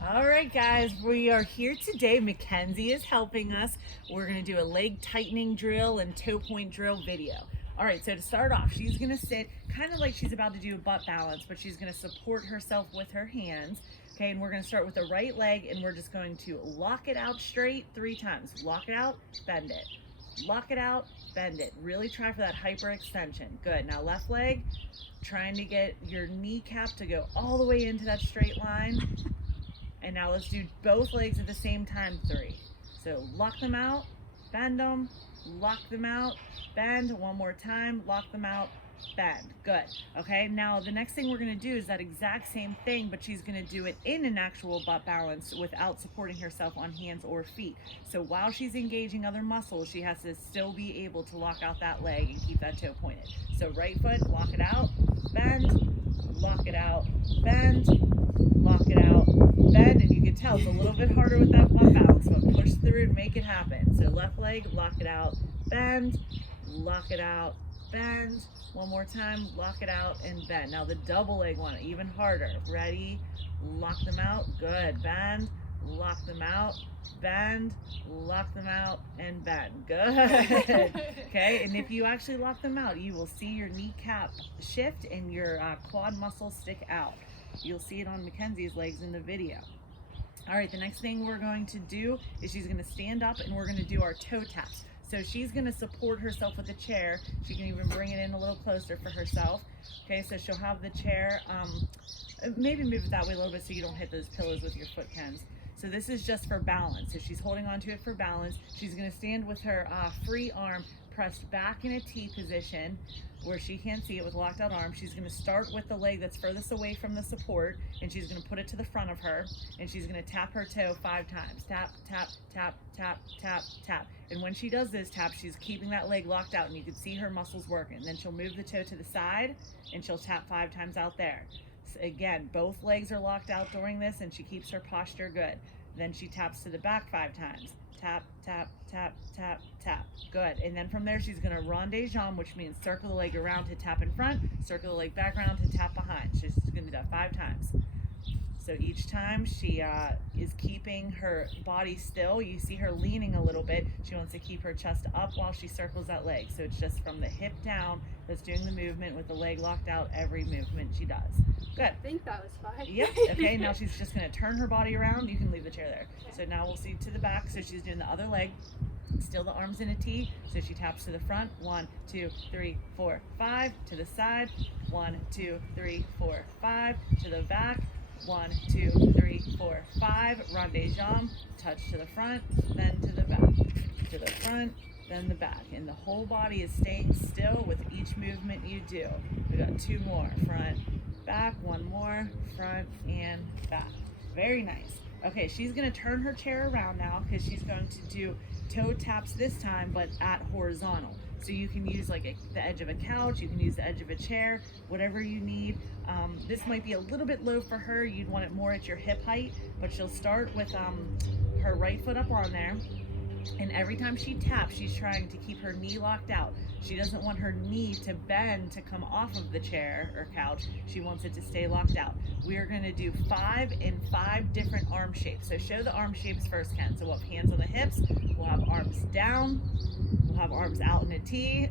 All right, guys, we are here today. Mckenzie is helping us. We're going to do a leg tightening drill and toe point drill video. All right, so to start off, she's going to sit kind of like she's about to do a butt balance, but she's going to support herself with her hands. Okay, and we're going to start with the right leg, and we're just going to lock it out straight 3 times. Lock it out, bend it. Lock it out, bend it. Really try for that hyperextension. Good. Now left leg, trying to get your kneecap to go all the way into that straight line. And now let's do both legs at the same time, 3. So lock them out, bend them, lock them out, bend. One more time, lock them out, bend. Good. Okay, now the next thing we're going to do is that exact same thing, but she's going to do it in an actual butt balance without supporting herself on hands or feet. So while she's engaging other muscles, she has to still be able to lock out that leg and keep that toe pointed. So right foot, lock it out, bend, lock it out, bend, lock it out, bend, and you can tell it's a little bit harder with that butt balance, but push through and make it happen. So left leg, lock it out, bend, lock it out, bend. One more time, lock it out and bend. Now the double leg one, even harder. Ready? Lock them out. Good. Bend. Lock them out. Bend. Lock them out and bend. Good. Okay. And if you actually lock them out, you will see your kneecap shift and your quad muscles stick out. You'll see it on Mackenzie's legs in the video. All right. The next thing we're going to do is she's going to stand up and we're going to do our toe taps. So she's going to support herself with a chair. She can even bring it in a little closer for herself. Okay, so she'll have the chair, maybe move it that way a little bit so you don't hit those pillows with your foot, Kens. So this is just for balance. So she's holding onto it for balance. She's going to stand with her free arm pressed back in a T position where she can't see it with locked out arm. She's going to start with the leg that's furthest away from the support, and she's going to put it to the front of her, and she's going to tap her toe 5 times. Tap, tap, tap, tap, tap, tap. And when she does this tap, she's keeping that leg locked out, and you can see her muscles working. Then she'll move the toe to the side, and she'll tap 5 times out there. So again, both legs are locked out during this, and she keeps her posture good. Then she taps to the back 5 times. Tap, tap, tap, tap, tap. Good. And then from there, she's going to ronde-jambe, which means circle the leg around to tap in front, circle the leg back around to tap behind. She's going to do that 5 times. So each time she is keeping her body still. You see her leaning a little bit. She wants to keep her chest up while she circles that leg. So it's just from the hip down that's doing the movement with the leg locked out every movement she does. Good. I think that was fine. Yep. Okay, now she's just going to turn her body around. You can leave the chair there. So now we'll see to the back. So she's doing the other leg. Still the arms in a T. So she taps to the front. 1, 2, 3, 4, 5. To the side. 1, 2, 3, 4, 5. To the back. 1, 2, 3, 4, 5. Ronde-jambe. Touch to the front, then to the back. To the front, then the back. And the whole body is staying still with each movement you do. We got 2 more. Front, back. 1 more. Front and back. Very nice. Okay, she's going to turn her chair around now because she's going to do toe taps this time, but at horizontal. So you can use like the edge of a couch, you can use the edge of a chair, whatever you need. This might be a little bit low for her. You'd want it more at your hip height, but she'll start with her right foot up on there. And every time she taps, she's trying to keep her knee locked out. She doesn't want her knee to bend to come off of the chair or couch. She wants it to stay locked out. We are going to do 5 in 5 different arm shapes. So show the arm shapes first, Ken. So we'll have hands on the hips. We'll have arms down. We'll have arms out in a T.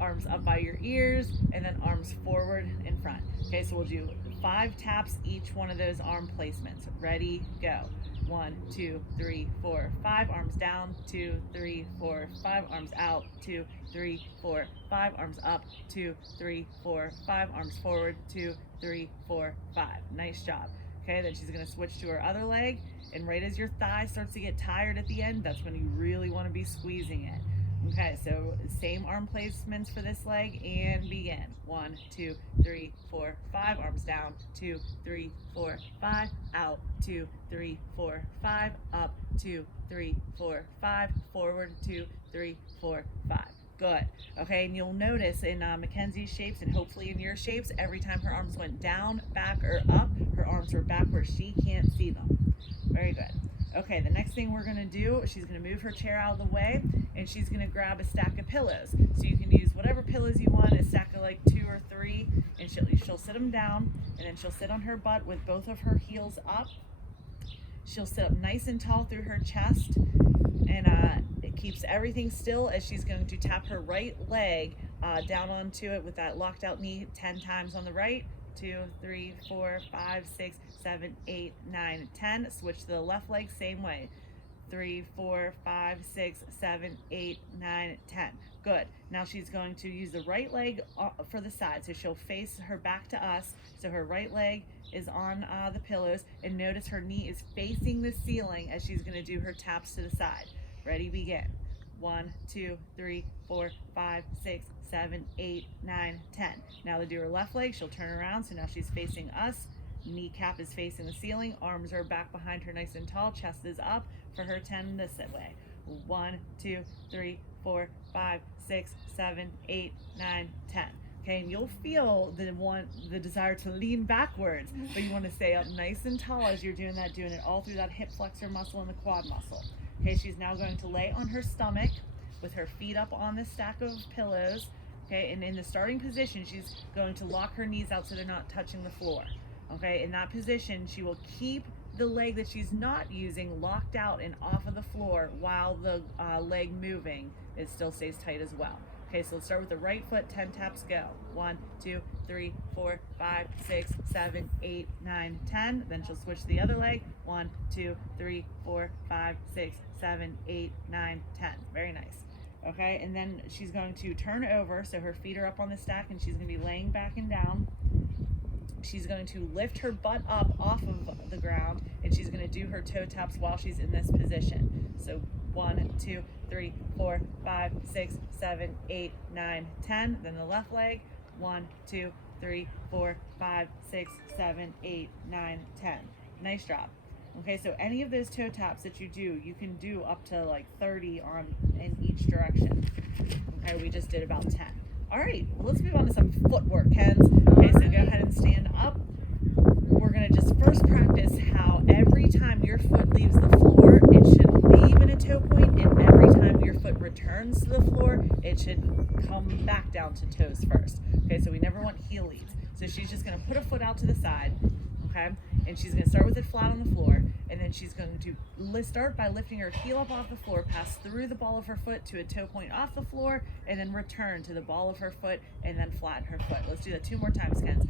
Arms up by your ears. And then arms forward in front. Okay, so we'll do 5 taps each one of those arm placements. Ready, go. 1, 2, 3, 4, 5. Arms down. 2, 3, 4, 5. Arms out. 2, 3, 4, 5. Arms up. 2, 3, 4, 5. Arms forward. 2, 3, 4, 5. Nice job. Okay, then she's going to switch to her other leg. And right as your thigh starts to get tired at the end, that's when you really want to be squeezing it. Okay, so same arm placements for this leg and begin. 1, 2, 3, 4, 5. Arms down. 2, 3, 4, 5. Out. 2, 3, 4, 5. Up. 2, 3, 4, 5. Forward. 2, 3, 4, 5. Good. Okay, and you'll notice in Mackenzie's shapes and hopefully in your shapes, every time her arms went down, back, or up, her arms were back where she can't see them. Very good. Okay, the next thing we're gonna do, she's gonna move her chair out of the way, and she's gonna grab a stack of pillows. So you can use whatever pillows you want, a stack of like 2 or 3, and she'll sit them down, and then she'll sit on her butt with both of her heels up. She'll sit up nice and tall through her chest, and it keeps everything still as she's going to tap her right leg down onto it with that locked out knee 10 times on the right. 2, 3, 4, 5, 6, 7, 8, 9, 10. Switch to the left leg, same way. 3, 4, 5, 6, 7, 8, 9, 10. Good. Now she's going to use the right leg for the side. So she'll face her back to us. So her right leg is on the pillows. And notice her knee is facing the ceiling as she's going to do her taps to the side. Ready, begin. 1, 2, 3, 4, 5, 6, 7, 8, 9, 10. Now to do her left leg, she'll turn around. So now she's facing us. Kneecap is facing the ceiling. Arms are back behind her nice and tall. Chest is up for her 10 this way. 1, 2, 3, 4, 5, 6, 7, 8, 9, 10. Okay, and you'll feel the desire to lean backwards, but you want to stay up nice and tall as you're doing that, doing it all through that hip flexor muscle and the quad muscle. Okay, she's now going to lay on her stomach with her feet up on the stack of pillows. Okay, and in the starting position, she's going to lock her knees out so they're not touching the floor. Okay, in that position, she will keep the leg that she's not using locked out and off of the floor while the leg moving, it still stays tight as well. Okay, so let's start with the right foot, 10 taps, go. 1, 2, 3, 4, 5, 6, 7, 8, 9, 10. Then she'll switch to the other leg. 1, 2, 3, 4, 5, 6, 7, 8, 9, 10. Very nice. Okay, and then she's going to turn over, so her feet are up on the stack, and she's going to be laying back and down. She's going to lift her butt up off of the ground, and she's going to do her toe taps while she's in this position. So 1, 2, 3, 4, 5, 6, 7, 8, 9, 10. Then the left leg. 1, 2, 3, 4, 5, 6, 7, 8, 9, 10. Nice job. Okay, so any of those toe taps that you do, you can do up to like 30 in each direction. Okay, we just did about 10. All right, well, let's move on to some footwork, Kens. Okay, so go ahead and stand up. We're gonna just first practice how every time your foot leaves the floor, it should leave in a toe point, and every time your foot returns to the floor, it should come back down to toes first. Okay, so we never want heel leads. So she's just gonna put a foot out to the side, okay? And she's gonna start with it flat on the floor, and then she's going to start by lifting her heel up off the floor, pass through the ball of her foot to a toe point off the floor, and then return to the ball of her foot, and then flatten her foot. Let's do that 2 more times, Ken.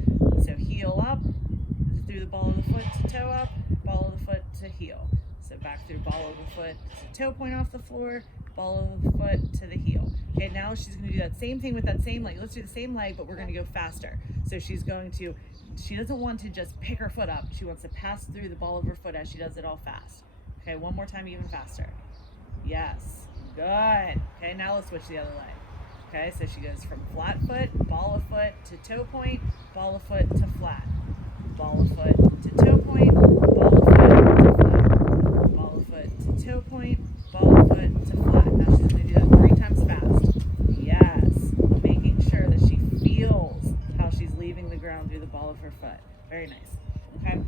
So heel up, through the ball of the foot to toe up, ball of the foot to heel. So back through ball of the foot to toe point off the floor, ball of the foot to the heel. Okay, now she's gonna do that same thing with that same leg. Let's do the same leg, but we're gonna go faster. So she doesn't want to just pick her foot up. She wants to pass through the ball of her foot as she does it all fast. Okay, 1 more time, even faster. Yes, good. Okay, now let's switch to the other leg. Okay, so she goes from flat foot, ball of foot to toe point, ball of foot to flat. Ball of foot to toe point, ball of foot to flat. Ball of foot to toe point, ball of foot to flat. Now she's going to do that 3 times fast. Yes, making sure that she feels how she's leaving the ground through the ball of her foot. Very nice. Okay,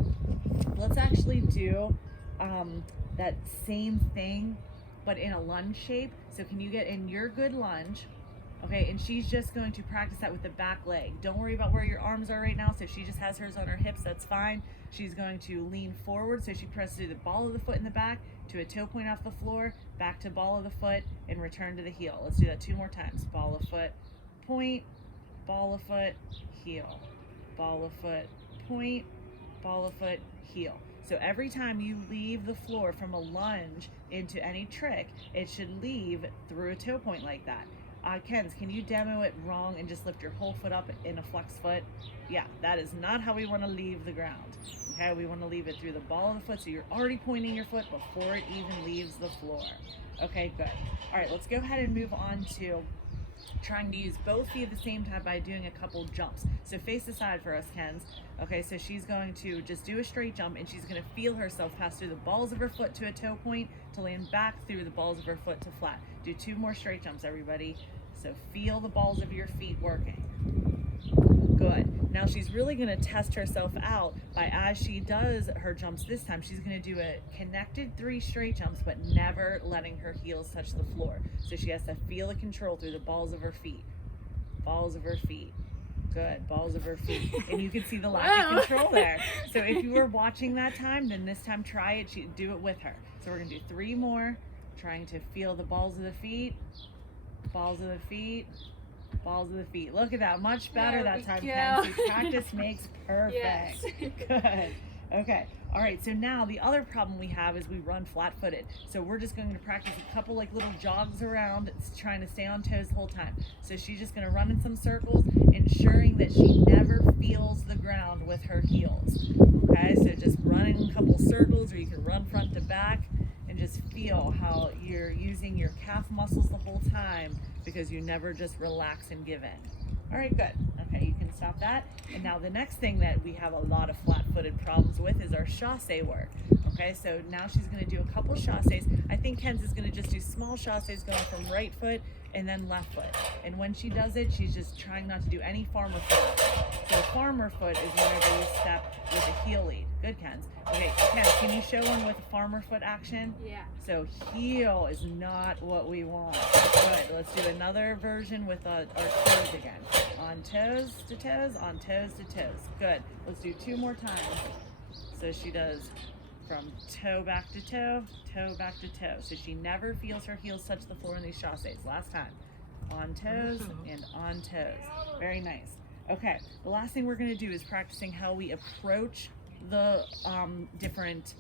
let's actually do that same thing, but in a lunge shape. So can you get in your good lunge? Okay, and she's just going to practice that with the back leg. Don't worry about where your arms are right now. So if she just has hers on her hips, that's fine. She's going to lean forward, so she presses through the ball of the foot in the back to a toe point off the floor, back to ball of the foot, and return to the heel. Let's do that 2 more times. Ball of foot, point, ball of foot, heel. Ball of foot, point, ball of foot, heel. So every time you leave the floor from a lunge into any trick, it should leave through a toe point like that. Kens, can you demo it wrong and just lift your whole foot up in a flex foot? Yeah, that is not how we want to leave the ground. Okay, we want to leave it through the ball of the foot, so you're already pointing your foot before it even leaves the floor. Okay, good. All right, let's go ahead and move on to trying to use both feet at the same time by doing a couple jumps. So face the side for us, Kens. Okay, so she's going to just do a straight jump, and she's going to feel herself pass through the balls of her foot to a toe point to land back through the balls of her foot to flat. Do 2 more straight jumps, everybody. So feel the balls of your feet working. Good. Good. Now she's really going to test herself out by, as she does her jumps this time, she's going to do a connected 3 straight jumps, but never letting her heels touch the floor. So she has to feel the control through the balls of her feet. Balls of her feet. Good. Balls of her feet. And you can see the lack of control there. So if you were watching that time, then this time try it. Do it with her. So we're going to do 3 more, trying to feel the balls of the feet. Balls of the feet. Balls of the feet. Look at that. Much better that time, Kenzie. Practice makes perfect. Yes. Good. Okay. All right. So now the other problem we have is we run flat-footed. So we're just going to practice a couple like little jogs around, trying to stay on toes the whole time. So she's just going to run in some circles, ensuring that she never feels the ground with her heels. Okay. So just running a couple circles, or you can run front to back, and just feel how you're using your calf muscles the whole time, because you never just relax and give in. All right, good. Okay, you can stop that. And now the next thing that we have a lot of flat-footed problems with is our chassé work. Okay, so now she's going to do a couple chassés. I think Kenzie's going to just do small chassés going from right foot and then left foot. And when she does it, she's just trying not to do any farmer foot. So farmer foot is whenever you step with a heel lead. Good, Kenz. Okay, Kenz, can you show one with a farmer foot action? Yeah. So heel is not what we want. Good. Let's do another version with our toes again. On toes to toes, on toes to toes. Good. Let's do 2 more times. So she does from toe back to toe, toe back to toe. So she never feels her heels touch the floor in these chassés. Last time. On toes and on toes. Very nice. Okay, the last thing we're going to do is practicing how we approach the different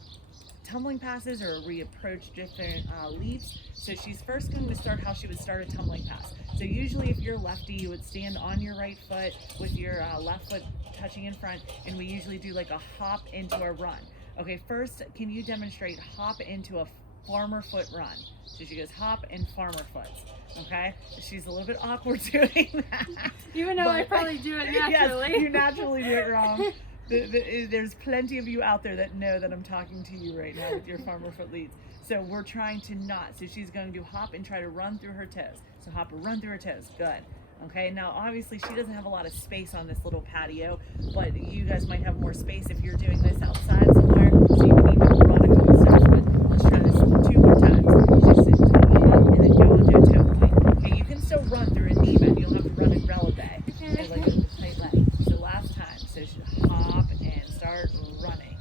tumbling passes, or we approach different leaps. So she's first going to start how she would start a tumbling pass. So usually if you're lefty, you would stand on your right foot with your left foot touching in front, and we usually do like a hop into a run. Okay, first, can you demonstrate hop into a farmer foot run? So she goes hop and farmer foots. Okay, she's a little bit awkward doing that. Even though I probably do it naturally. Yes, you naturally do it wrong. There's plenty of you out there that know that I'm talking to you right now with your farmer foot leads. So we're trying to not. So she's going to hop and try to run through her toes. So hop or run through her toes. Good. Okay, now obviously she doesn't have a lot of space on this little patio, but you guys might have more space if you're doing this outside somewhere, so you can even run a couple steps. But let's try this 2 more times. Just sit and then go into a toe point. Okay, you can still run through a knee bend. You don't have to run in releve, or like a tight leg. So last time, so she hop and start running.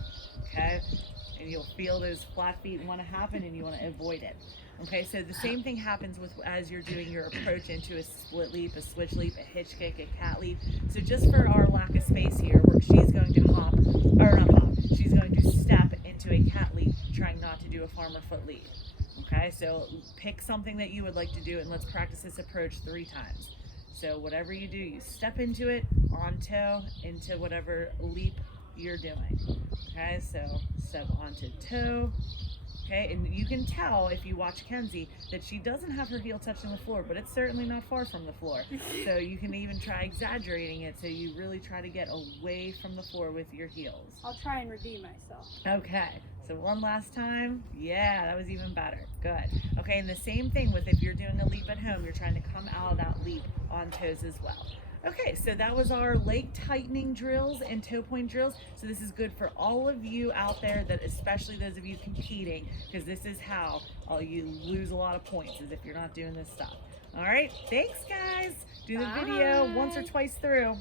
Okay, and you'll feel those flat feet want to happen, and you want to avoid it. Okay, so the same thing happens with as you're doing your approach into a split leap, a switch leap, a hitch kick, a cat leap. So just for our lack of space here, she's going to hop, or not hop, she's going to step into a cat leap, trying not to do a farmer foot leap. Okay, so pick something that you would like to do, and let's practice this approach 3 times. So whatever you do, you step into it, on toe, into whatever leap you're doing. Okay, so step onto toe. Okay, and you can tell if you watch Kenzie that she doesn't have her heel touching the floor, but it's certainly not far from the floor. So you can even try exaggerating it, so you really try to get away from the floor with your heels. I'll try and redeem myself. Okay, so one last time. Yeah, that was even better. Good. Okay, and the same thing with if you're doing a leap at home, you're trying to come out of that leap on toes as well. Okay, so that was our leg tightening drills and toe point drills. So this is good for all of you out there, that especially those of you competing, because this is how you lose a lot of points, is if you're not doing this stuff. All right, thanks guys. Do the video once or twice through.